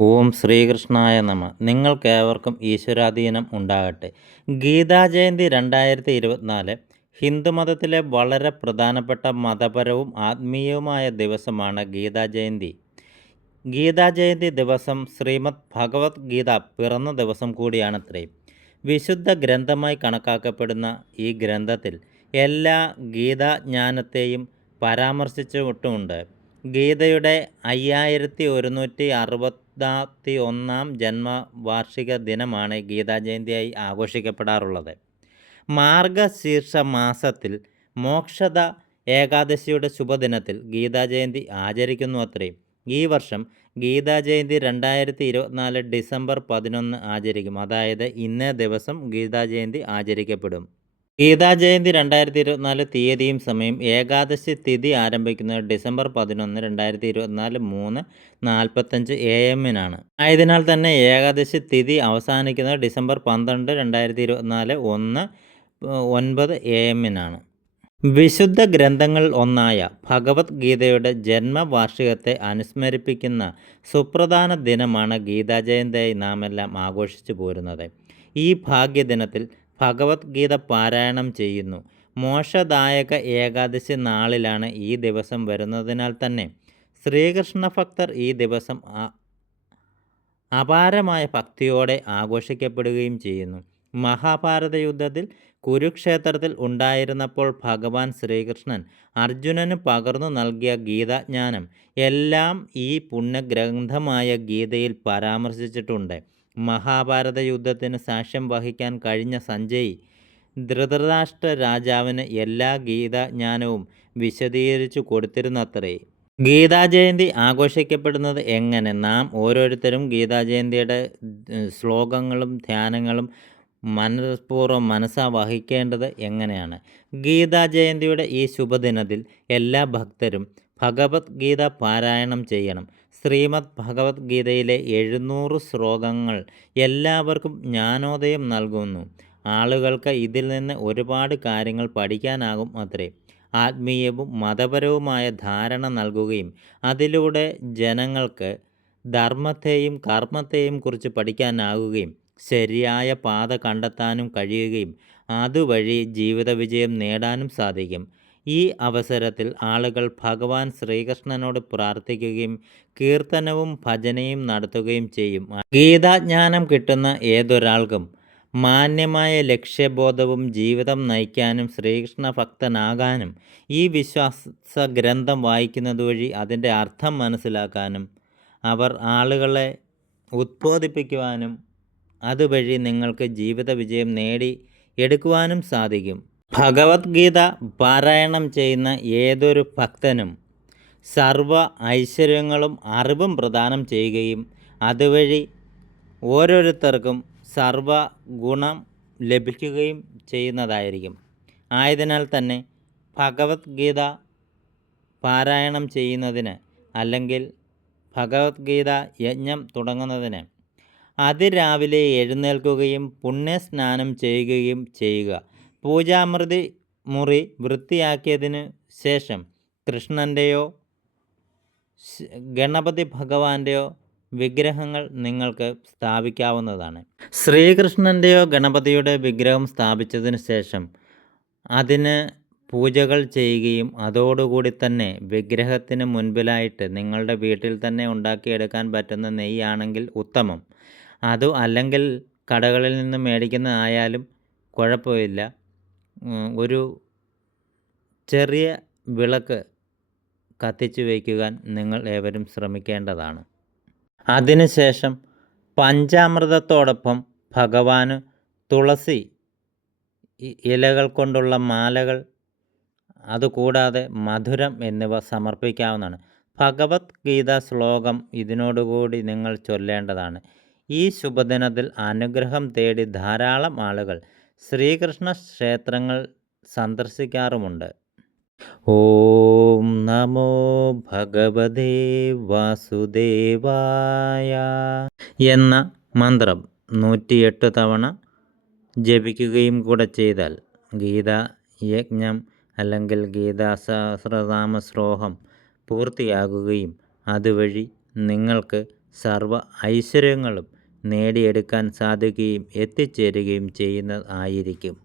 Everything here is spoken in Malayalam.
ഓം ശ്രീകൃഷ്ണായ നമ. നിങ്ങൾക്കേവർക്കും ഈശ്വരാധീനം ഉണ്ടാകട്ടെ. ഗീതാ ജയന്തി രണ്ടായിരത്തി ഇരുപത്തിനാല് ഹിന്ദുമതത്തിലെ വളരെ പ്രധാനപ്പെട്ട മതപരവും ആത്മീയവുമായ ദിവസമാണ് ഗീതാ ജയന്തി ഗീതാ ജയന്തി ദിവസം ശ്രീമദ് ഭഗവത്ഗീത പിറന്ന ദിവസം കൂടിയാണത്രേ. വിശുദ്ധ ഗ്രന്ഥമായി കണക്കാക്കപ്പെടുന്ന ഈ ഗ്രന്ഥത്തിൽ എല്ലാ ഗീതാജ്ഞാനത്തെയും പരാമർശിച്ചിട്ടുമുണ്ട് ഗീതയുടെ അയ്യായിരത്തി ഒരുന്നൂറ്റി അറുപത്തി ഒന്നാം ജന്മവാർഷിക ദിനമാണ് ഗീതാജയന്തിയായി ആഘോഷിക്കപ്പെടാറുള്ളത്. മാർഗശീർഷ മാസത്തിൽ മോക്ഷത ഏകാദശിയുടെ ശുഭദിനത്തിൽ ഗീതാജയന്തി ആചരിക്കുന്നു അത്രയും ഈ വർഷം ഗീതാജയന്തി രണ്ടായിരത്തി ഇരുപത്തിനാല് ഡിസംബർ പതിനൊന്ന് ആചരിക്കും. അതായത് ഇന്നേ ദിവസം ഗീതാജയന്തി ആചരിക്കപ്പെടും. ഗീതാജയന്തി രണ്ടായിരത്തി ഇരുപത്തിനാല് തീയതിയും സമയം ഏകാദശി തിഥി ആരംഭിക്കുന്നത് ഡിസംബർ പതിനൊന്ന് രണ്ടായിരത്തി ഇരുപത്തിനാല് മൂന്ന് നാൽപ്പത്തഞ്ച് എ എമ്മിനാണ്. ആയതിനാൽ തന്നെ ഏകാദശി തിഥി അവസാനിക്കുന്നത് ഡിസംബർ പന്ത്രണ്ട് രണ്ടായിരത്തി ഇരുപത്തിനാല് ഒന്ന് ഒൻപത് എ എമ്മിനാണ്. വിശുദ്ധ ഗ്രന്ഥങ്ങൾ ഒന്നായ ഭഗവത്ഗീതയുടെ ജന്മവാർഷികത്തെ അനുസ്മരിപ്പിക്കുന്ന സുപ്രധാന ദിനമാണ് ഗീതാജയന്തിയായി എല്ലാം ആഘോഷിച്ചു പോരുന്നത്. ഈ ഭാഗ്യദിനത്തിൽ ഭഗവത്ഗീത പാരായണം ചെയ്യുന്നു. മോശദായക ഏകാദശി നാളിലാണ് ഈ ദിവസം വരുന്നതിനാൽ തന്നെ ശ്രീകൃഷ്ണ ഭക്തർ ഈ ദിവസം അപാരമായ ഭക്തിയോടെ ആഘോഷിക്കപ്പെടുകയും ചെയ്യുന്നു. മഹാഭാരത യുദ്ധത്തിൽ കുരുക്ഷേത്രത്തിൽ ഉണ്ടായിരുന്നപ്പോൾ ഭഗവാൻ ശ്രീകൃഷ്ണൻ അർജുനന് പകർന്നു നൽകിയ ഗീതാജ്ഞാനം എല്ലാം ഈ പുണ്യഗ്രന്ഥമായ ഗീതയിൽ പരാമർശിച്ചിട്ടുണ്ട്. മഹാഭാരത യുദ്ധത്തിന് സാക്ഷ്യം വഹിക്കാൻ കഴിഞ്ഞ സഞ്ജയ് ധൃതരാഷ്ട്ര രാജാവിന് എല്ലാ ഗീതാജ്ഞാനവും വിശദീകരിച്ചു കൊടുത്തിരുന്നത്രേ. ഗീതാജയന്തി ആഘോഷിക്കപ്പെടുന്നത് എങ്ങനെ? നാം ഓരോരുത്തരും ഗീതാജയന്തിയുടെ ശ്ലോകങ്ങളും ധ്യാനങ്ങളും മനഃപൂർവം മനസ്സാ വഹിക്കേണ്ടത് എങ്ങനെയാണ്? ഗീതാജയന്തിയുടെ ഈ ശുഭദിനത്തിൽ എല്ലാ ഭക്തരും ഭഗവത്ഗീത പാരായണം ചെയ്യണം. ശ്രീമദ് ഭഗവത്ഗീതയിലെ എഴുന്നൂറ് ശ്ലോകങ്ങൾ എല്ലാവർക്കും ജ്ഞാനോദയം നൽകുന്നു. ആളുകൾക്ക് ഇതിൽ നിന്ന് ഒരുപാട് കാര്യങ്ങൾ പഠിക്കാനാകും അത്രേ. ആത്മീയവും മതപരവുമായ ധാരണ നൽകുകയും അതിലൂടെ ജനങ്ങൾക്ക് ധർമ്മത്തെയും കർമ്മത്തെയും കുറിച്ച് പഠിക്കാനാകുകയും ശരിയായ പാത കണ്ടെത്താനും കഴിയുകയും അതുവഴി ജീവിത വിജയം നേടാനും സാധിക്കും. ഈ അവസരത്തിൽ ആളുകൾ ഭഗവാൻ ശ്രീകൃഷ്ണനോട് പ്രാർത്ഥിക്കുകയും കീർത്തനവും ഭജനയും നടത്തുകയും ചെയ്യും. ഗീതാജ്ഞാനം കിട്ടുന്ന ഏതൊരാൾക്കും മാന്യമായ ലക്ഷ്യബോധവും ജീവിതം നയിക്കാനും ശ്രീകൃഷ്ണ ഭക്തനാകാനും ഈ വിശ്വാസ ഗ്രന്ഥം വായിക്കുന്നത് വഴി അതിന്റെ അർത്ഥം മനസ്സിലാക്കാനും അവർ ആളുകളെ ഉത്ബോധിപ്പിക്കുവാനും അതുവഴി നിങ്ങൾക്ക് ജീവിത വിജയം നേടി എടുക്കുവാനും സാധിക്കും. ഭഗവത്ഗീത പാരായണം ചെയ്യുന്ന ഏതൊരു ഭക്തനും സർവ ഐശ്വര്യങ്ങളും അറിവും പ്രദാനം ചെയ്യുകയും അതുവഴി ഓരോരുത്തർക്കും സർവ ഗുണം ലഭിക്കുകയും ചെയ്യുന്നതായിരിക്കും. ആയതിനാൽ തന്നെ ഭഗവത്ഗീത പാരായണം ചെയ്യുന്നതിന് അല്ലെങ്കിൽ ഭഗവത്ഗീത യജ്ഞം തുടങ്ങുന്നതിന് അതിരാവിലെ എഴുന്നേൽക്കുകയും പുണ്യസ്നാനം ചെയ്യുകയും ചെയ്യുക. പൂജാമൃതി മുറി വൃത്തിയാക്കിയതിനു ശേഷം കൃഷ്ണന്റെയോ ഗണപതി ഭഗവാന്റെയോ വിഗ്രഹങ്ങൾ നിങ്ങൾക്ക് സ്ഥാപിക്കാവുന്നതാണ്. ശ്രീകൃഷ്ണന്റെയോ ഗണപതിയുടെ വിഗ്രഹം സ്ഥാപിച്ചതിന് ശേഷം അതിന് പൂജകൾ ചെയ്യുകയും അതോടുകൂടി തന്നെ വിഗ്രഹത്തിന് മുൻപിലായിട്ട് നിങ്ങളുടെ വീട്ടിൽ തന്നെ ഉണ്ടാക്കിയെടുക്കാൻ പറ്റുന്ന നെയ്യാണെങ്കിൽ ഉത്തമം. അതു അല്ലെങ്കിൽ കടകളിൽ നിന്ന് മേടിക്കുന്ന ആയാലും കുഴപ്പമില്ല. ഒരു ചെറിയ വിളക്ക് കത്തിച്ചു വയ്ക്കുവാൻ നിങ്ങൾ ഏവരും ശ്രമിക്കേണ്ടതാണ്. അതിനുശേഷം പഞ്ചാമൃതത്തോടൊപ്പം ഭഗവാന് തുളസി ഇലകൾ കൊണ്ടുള്ള മാലകൾ അതുകൂടാതെ മധുരം എന്നിവ സമർപ്പിക്കാവുന്നതാണ്. ഭഗവത്ഗീത ശ്ലോകം ഇതിനോടുകൂടി നിങ്ങൾ ചൊല്ലേണ്ടതാണ്. ഈ ശുഭദിനത്തിൽ അനുഗ്രഹം തേടി ധാരാളം ആളുകൾ ശ്രീകൃഷ്ണ ക്ഷേത്രങ്ങൾ സന്ദർശിക്കാറുമുണ്ട്. ഓം നമോ ഭഗവതേ വാസുദേവായ എന്ന മന്ത്രം നൂറ്റിയെട്ട് തവണ ജപിക്കുകയും കൂടെ ചെയ്താൽ ഗീത യജ്ഞം അല്ലെങ്കിൽ ഗീതാ സഹസ്രനാമ ശ്ലോകം പൂർത്തിയാകുകയും അതുവഴി നിങ്ങൾക്ക് സർവ ഐശ്വര്യങ്ങളും നേടിയെടുക്കാൻ സാധിക്കുകയും എത്തിച്ചേരുകയും ചെയ്യുന്നത് ആയിരിക്കും.